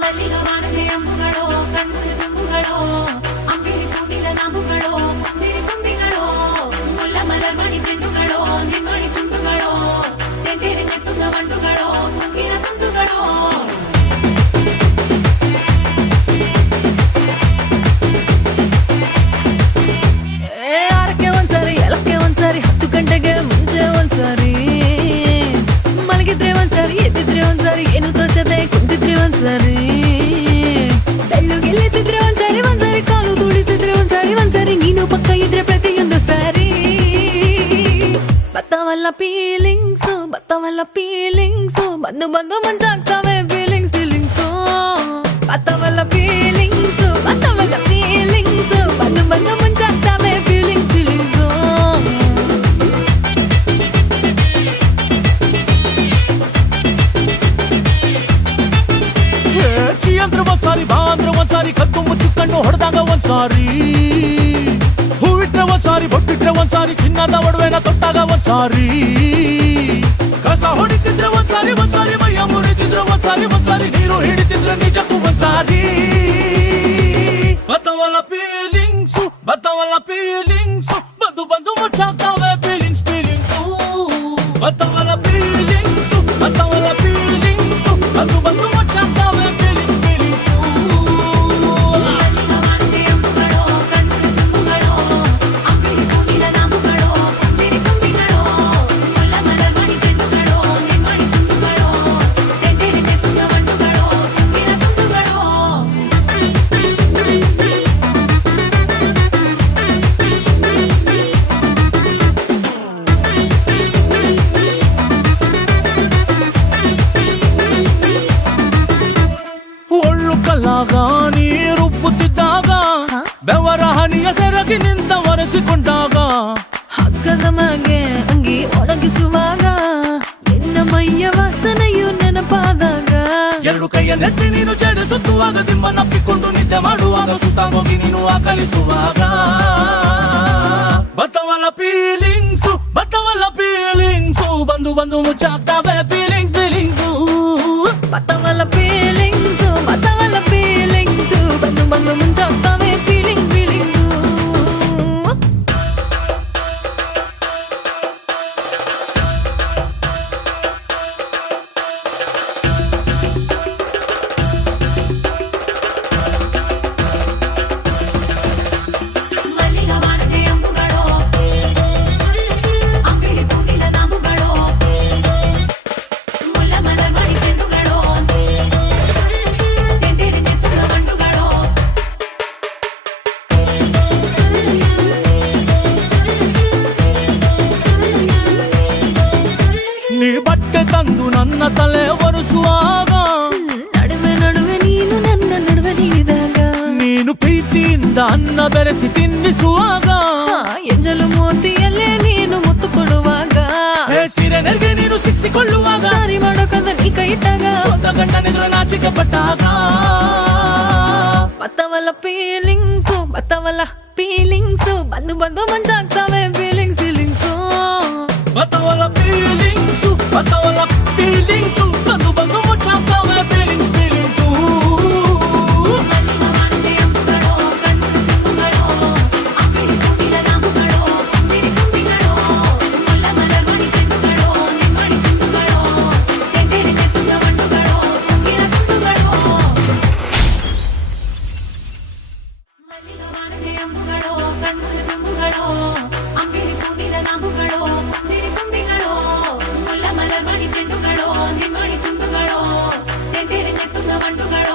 ಮಲ್ಲಿಗವಾಣದೆ ಅಂಬುಗಳೋ ಕಣ್ಣುಗಳ ತುಂಬುಗಳೋ ಅಂಬಿಳಿ ಕೂದಿದ ನಾಮುಗಳೋ ಸಿರಿ ತುಂಬಿಗಳೋ ಮುಲ್ಲ ಮಲರ್ಮಣಿ ಚೆಂಡುಗಳೋ ನಿಮ್ಮಣಿ ಚುಂಡುಗಳೋ ತೆಂದೇರಿ ನೆತ್ತುದ ಮಂಡುಗಳೋ ಮುಗಿನ ತುಂಡುಗಳೋ ಒಂದ್ಸರಿ ಬೆಳ್ಳು ಗೆಲ್ಲಿದ್ರೆ ಒಂದ್ಸರಿ ಕಾಲು ತುಳಿತಿದ್ರೆ ಒಂದ್ಸರಿ ನೀನು ಪಕ್ಕ ಇದ್ರೆ ಪ್ರತಿಯೊಂದು ಸಾರಿ ಬತ್ತವಲ್ಲ ಫೀಲಿಂಗ್ಸು ಬಂದು ಮಂಚಾಗ್ತವೆ ಫೀಲಿಂಗ್ಸು ಬತ್ತವಲ್ಲ ಫೀಲಿಂಗ್ಸು ಬಂದು ಮಂಚಾಗ್ತವೆ ಫೀಲಿಂಗ್ಸು ಚಿ ಅಂದ್ರೆ ಒಂದ್ಸಾರಿ ಬಾ ಅಂದ್ರೆ ಒಂದ್ಸಾರಿ ಕದ್ದು ಮುಚ್ಚು ಕಣ್ಣು ಹೊಡೆದಾಗ ಒಂದ್ಸಾರಿ ಹೂವಿಟ್ರೆ ಒಂದ್ಸಾರಿ ಬೊಟ್ಟಿಟ್ರೆ ಒಂದ್ಸಾರಿ ಚಿನ್ನದ ಒಡವೆನ ತೊಟ್ಟಾಗ ಒಂದ್ಸಾರಿ ಕಸ ಹೊಡಿತಿದ್ರೆ ಒಂದ್ಸಾರಿ ಮೈಯ ಮುರಿತಿದ್ರೆ ಒಂದ್ಸಾರಿ ನೀರು ಹಿಡಿತಿದ್ರೆ ನಿಜಕ್ಕೂ ಒಂದ್ಸಾರಿ ಬತ್ತವಲ್ಲ ಫೀಲಿಂಗ್ಸು ಬಂದು ಮುಚ್ಚಾಗ್ತಾವೆ ಫೀಲಿಂಗ್ಸು ಬತ್ತವಲ್ಲ ಫೀಲಿಂಗ್ಸು ಬಂದು ಮುಚ್ಚಾಗ್ತಾವೆ ನೀರು ಬುತ್ತಿದ್ದಾಗ ಬೆವರ ಹನಿಯ ಸೆರಗಿ ನಿಂತ ಒರೆಸಿಕೊಂಡಾಗ ಹಗ್ಗದ ಮಗೆ ಅಂಗಿ ಒಣಗಿಸುವಾಗ ನಿನ್ನ ಮೈಯ ವಾಸನೆಯು ನೆನಪಾದಾಗ ಎರಡು ಕೈಯ ನೆತ್ತಿ ನೀನು ಜಡೆ ಸುತ್ತುವಾಗ ದಿಮ್ಮನ್ನಪ್ಪಿಕೊಂಡು ನಿದ್ದೆ ಮಾಡುವಾಗ ಸುಸ್ತಾಗೋಗಿ ನೀನು ಆಕಲಿಸುವಾಗ ಬತ್ತವಲ್ಲ ಫೀಲಿಂಗ್ಸು ಬಂದು ಮುಚ್ಚಾಗ್ತಾವೆ ಫೀಲಿಂಗ್ಸು ಬತ್ತವಲ್ಲ ಫೀಲಿಂಗ್ಸು ಬಂದು ಮುಂಚಾಗ್ತವೆ ಫೀಲಿಂಗ್ಸು ನೀ ಬಟ್ಟೆ ತಂದು ನನ್ನ ತಲೆ ಒರೆಸುವಾಗ ನಡುವೆ ನೀನು ನನ್ನ ನಡುವೆ ನೀಡಿದಾಗ ನೀನು ಪ್ರೀತಿಯಿಂದ ಅನ್ನ ಬೆರೆಸಿ ತಿನ್ನಿಸುವಾಗ ಎಂಜಲು ಮೋತಿಯಲ್ಲೇ ನೀನು ಮುತ್ತು ಕೊಡುವಾಗ ಸೀರೆ ನೆರಿಗೆ ನೀನು ಸಿಕ್ಕಿಕೊಳ್ಳುವಾಗ ಸಾರಿ ಮಾಡೋಕಂದ ನೀ ಕೈ ಇಟ್ಟಾಗ ಸ್ವಂತ ಗಂಡನೆದುರು ನಾಚಿಕೆ ಪಟ್ಟಾಗ ಬತ್ತವಲ್ಲ ಫೀಲಿಂಗ್ಸು ಬಂದು ಮಂಚಾಗ್ತವೆ ಫೀಲಿಂಗ್ಸು ಬತ್ತವಲ್ಲ ಫೀಲಿಂಗ್ಸು ಬಂದು ಮುಚ್ಚಾಗ್ತವೆ ಫೀಲಿಂಗ್ಸು ಅಂಬಿಳಿ ಕೂದಿದ ನಾಮುಗಳೋ ಸಿರಿ ತುಂಬಿಗಳೋ ಮುಲ್ಲ ಮಲರ್ಮಣಿ ಚೆಂಡುಗಳೋ ನಿಮ್ಮಣಿ ಚುಂಡುಗಳೋ ತೆಂದೇರಿ ನೆತ್ತುದ ಮಂಡುಗಳೋ